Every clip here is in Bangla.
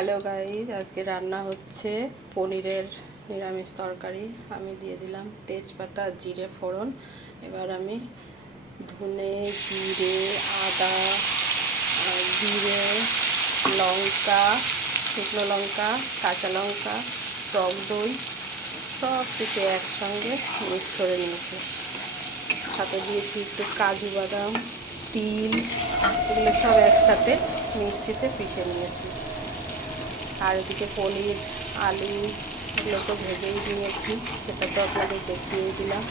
হ্যালো গাইস, আজকে রান্না হচ্ছে পনিরের নিরামিষ তরকারি। আমি দিয়ে দিলাম তেজপাতা জিরে ফোড়ন। এবার আমি ধনে জিরে আদা জিরে লঙ্কা শুকনো লঙ্কা কাঁচা লঙ্কা টক দই সব কিছু একসঙ্গে মিক্স করে নিয়েছি। সাথে দিয়েছি একটু কাজু বাদাম তিল, এগুলো সব একসাথে মিক্সিতে পিষে নিয়েছি। আর এদিকে পনির আলু এগুলো তো ভেজেই নিয়েছি, সেটা তো আপনাদের দেখিয়েই দিলাম।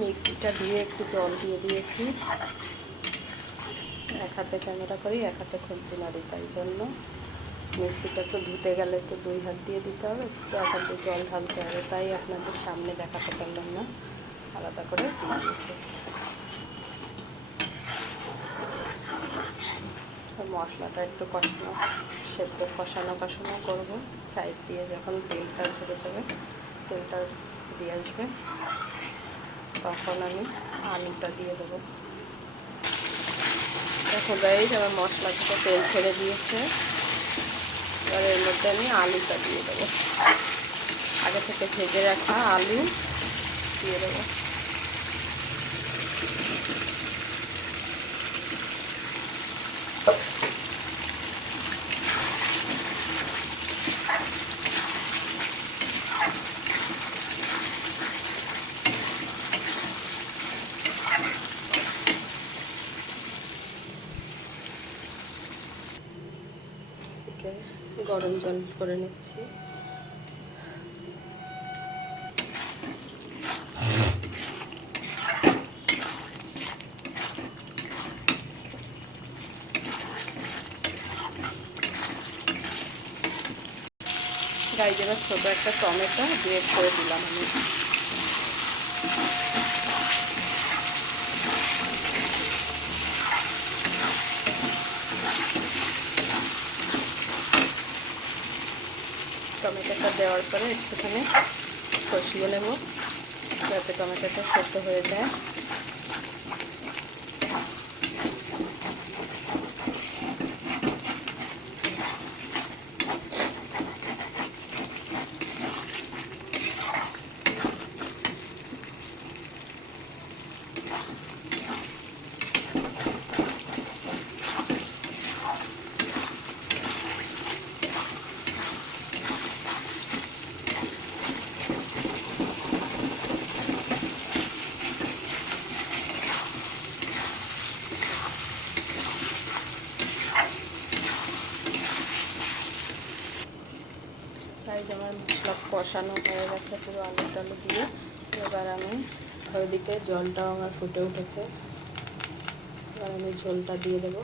মিক্সিটা দিয়ে একটু জল দিয়ে দিয়েছি। এক হাতে ক্যামেরা করি, এক হাতে খুন্তি নাড়ি, তাই জন্য মিক্সিটা তো ধুতে গেলে তো দুই হাত দিয়ে দিতে হবে, তো এক হাতে জল ঢালতে হবে, তাই আপনাদের সামনে দেখাতে পারলাম না, আলাদা করে দিয়ে দিয়েছি। মশলাটা একটু কষানো করবো। সাইড দিয়ে যখন তেলটা ঝরে যাবে, তেলটা দিয়ে আসবে, তখন আমি আলুটা দিয়ে দেবো। দেখো গাইস, আমার মশলা থেকে তেল ছেড়ে দিয়েছে। এবার এর মধ্যে আমি আলুটা দিয়ে দেবো। আগে থেকে ভেজে রাখা আলু দিয়ে দেবো। গরম জল করে নিচ্ছি। গাইজ, এবার ছোটো একটা টমেটো গ্রেট করে দিলাম আমি। টমেটোটা দেওয়ার পরে একটুখানি কষিয়ে নেব, যাতে টমেটোটা সেদ্ধ হয়ে যায়। আমার মশলা কষানো হয়ে গেছে পুরো আলু টালু দিয়ে। এবার আমি ওইদিকে জলটাও আমার ফুটে উঠেছে, এবার আমি ঝোলটা দিয়ে দেবো।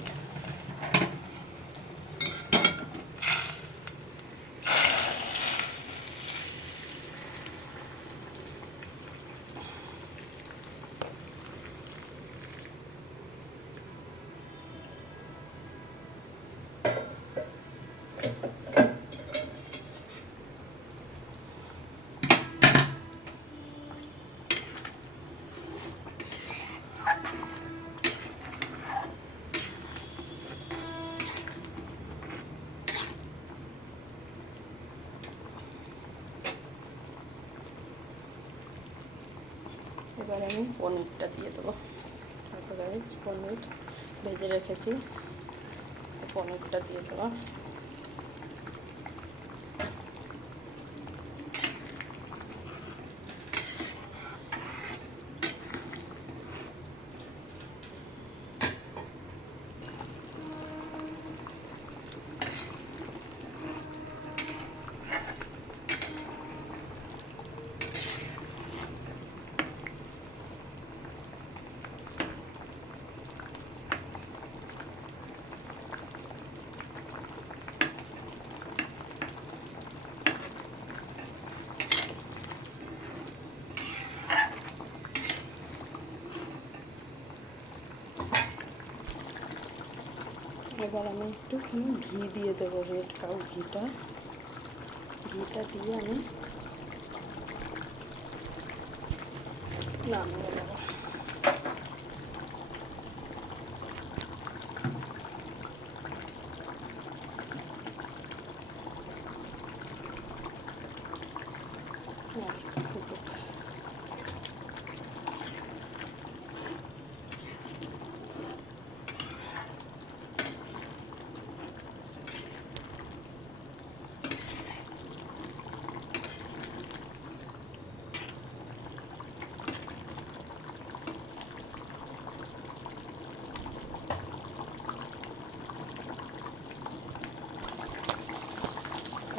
এবার আমি পনিরটা দিয়ে দেবো। তারপরে পনির ভেজে রেখেছি, পনিরটা দিয়ে দেবো। এবার আমি একটুখানি ঘি দিয়ে দেবো, রেড কাউ ঘিটা দিয়ে আমি নামিয়ে দেবো।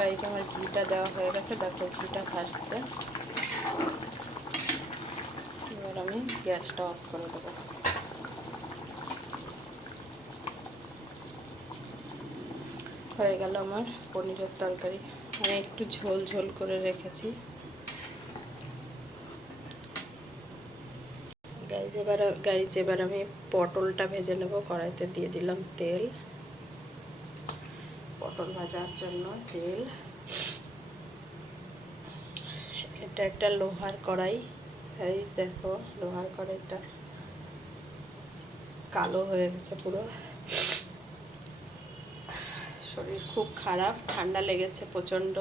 গাইস আমার ঘিটা দেওয়া হয়ে গেছে, দেখো ঘিটা ভাসছে। এবার আমি গ্যাসটা অফ করে দেবো। হয়ে গেল আমার পনিরের তরকারি। আমি একটু ঝোল ঝোল করে রেখেছি। গাইস এবার আমি পটলটা ভেজে নেব। কড়াইতে দিয়ে দিলাম তেল, পটল ভাজার জন্য তেল। এটা একটা লোহার কড়াই। গাইস দেখো লোহার কড়াইটা কালো হয়ে গেছে পুরো। শরীর খুব খারাপ, ঠান্ডা লেগেছে প্রচণ্ড,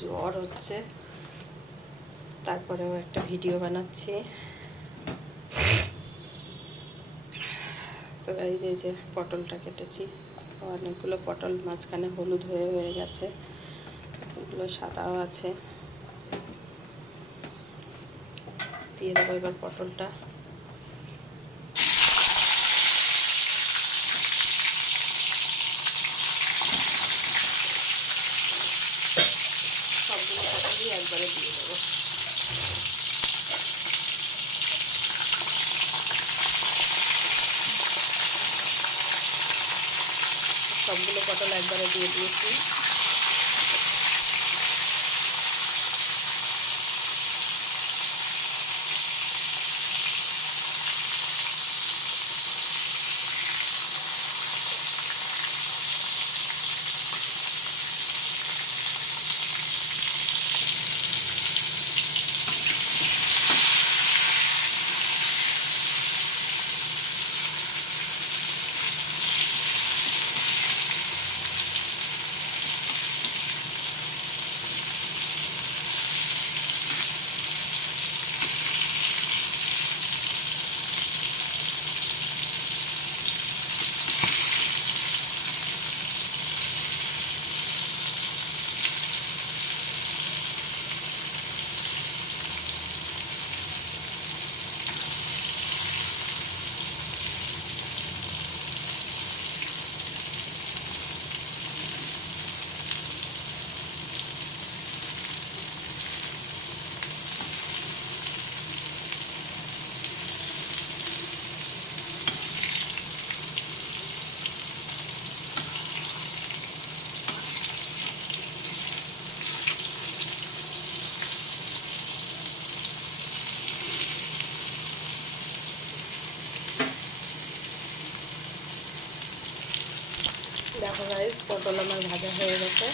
জ্বর হচ্ছে, তারপরেও একটা ভিডিও বানাচ্ছি। তো এই যে পটলটা কেটেছি, অনেকগুলো পটল, মাঝখানে হলুদ হয়ে গেছে, এগুলো সাদাও আছে। দিয়ে দেবো এবার পটলটা। সবগুলো পটলই একবারে দিয়ে দেবো। সবগুলো পটল একবারে দিয়ে দিয়েছি। দেখো গাইস পটল আমার ভাজা হয়ে গেছে।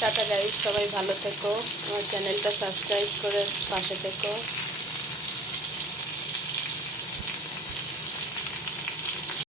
টাটা গাইস, সবাই ভালো থেকো, আমার চ্যানেলটা সাবস্ক্রাইব করে পাশে থেকো।